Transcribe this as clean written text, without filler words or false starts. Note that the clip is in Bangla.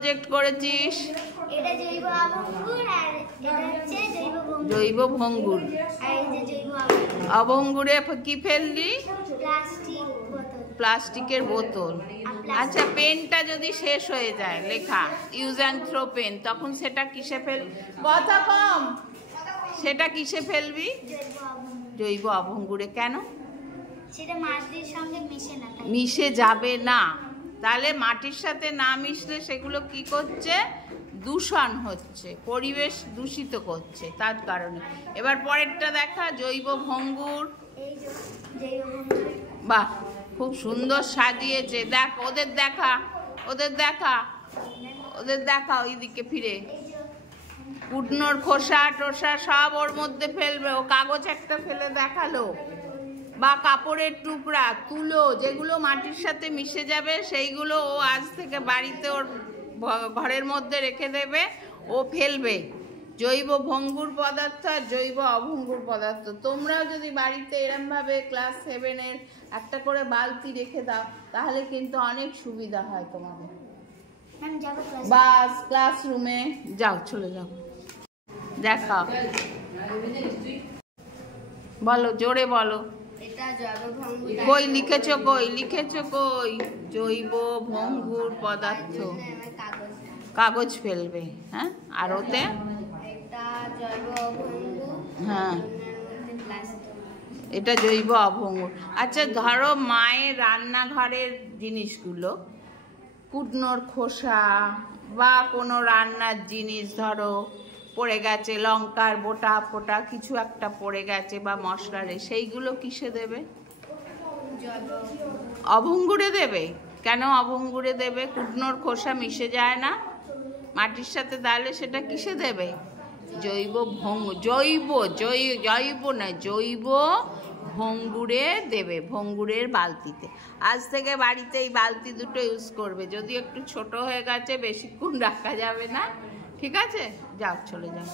প্রজেক্ট করেছিস? এটা জৈব অভঙ্গুর আর এটা হচ্ছে জৈব ভঙ্গুর। জৈব ভঙ্গুর আর এই যে জৈব অভঙ্গুর। অভঙ্গুরে কি ফেললি? প্লাস্টিক বোতল। প্লাস্টিকের বোতল। আচ্ছা, পেনটা যদি শেষ হয়ে যায় লেখা ইউজ অ্যান্ড থ্রো পেন, তখন সেটা কিসে ফেলবি? কথা কম। সেটা কিসে ফেলবি? জৈব অভঙ্গুর। জৈব অভঙ্গুরে। কেন? সেটা মাটির সঙ্গে মিশে না। মিশে যাবে না। তাহলে মাটির সাথে না মিশলে সেগুলো কি করছে? দূষণ হচ্ছে, পরিবেশ দূষিত করছে, তার কারণে। এবার পরেরটা দেখা, জৈব ভঙ্গুর। এই যে জৈব ভঙ্গুর। বাহ, খুব সুন্দর সাজিয়েছে। দেখ, ওদের দেখা, ওদের দেখা, ওদের দেখা ওইদিকে ফিরে। কুটনোর খোসা টোসা সব ওর মধ্যে ফেলবে। ও কাগজ একটা ফেলে দেখালো, বা কাপড়ের টুকরা, তুলো, যেগুলো মাটির সাথে মিশে যাবে সেইগুলো ও আজ থেকে বাড়িতে ওর ঘরের মধ্যে রেখে দেবে, ও ফেলবে। জৈব ভঙ্গুর পদার্থ আর জৈব অভঙ্গুর পদার্থ। তোমরাও যদি বাড়িতে এরমভাবে ক্লাস 7-এর একটা করে বালতি রেখে দাও, তাহলে কিন্তু অনেক সুবিধা হয় তোমাদের। বাস ক্লাসরুমে যাও, চলে যাও, দেখা বলো, জোরে বলো। কই লিখেছো? কই লিখেছো? কই? জৈব ভঙ্গুর পদার্থ। কাগজ ফেলবে, হ্যাঁ। আর ওতে হ্যাঁ, এটা জৈব অভঙ্গুর। আচ্ছা, ধরো মায়ের রান্নাঘরের জিনিসগুলো, কুটনোর খোসা বা কোনো রান্নার জিনিস ধরো পড়ে গেছে, লঙ্কার বোটা ফোটা কিছু একটা পড়ে গেছে বা মশলারে, সেইগুলো কিসে দেবে? অভঙ্গুরে দেবে। কেন অভঙ্গুরে দেবে? কুটনোর খোসা মিশে যায় না মাটির সাথে, তাহলে সেটা কিসে দেবে? জৈব জৈব ভঙ্গুরে দেবে, ভঙ্গুরের বালতিতে। আজ থেকে বাড়িতে এই বালতি দুটো ইউজ করবে। যদি একটু ছোট হয়ে গেছে, বেশিক্ষণ রাখা যাবে না, ঠিক আছে? যাও, চলে যাও।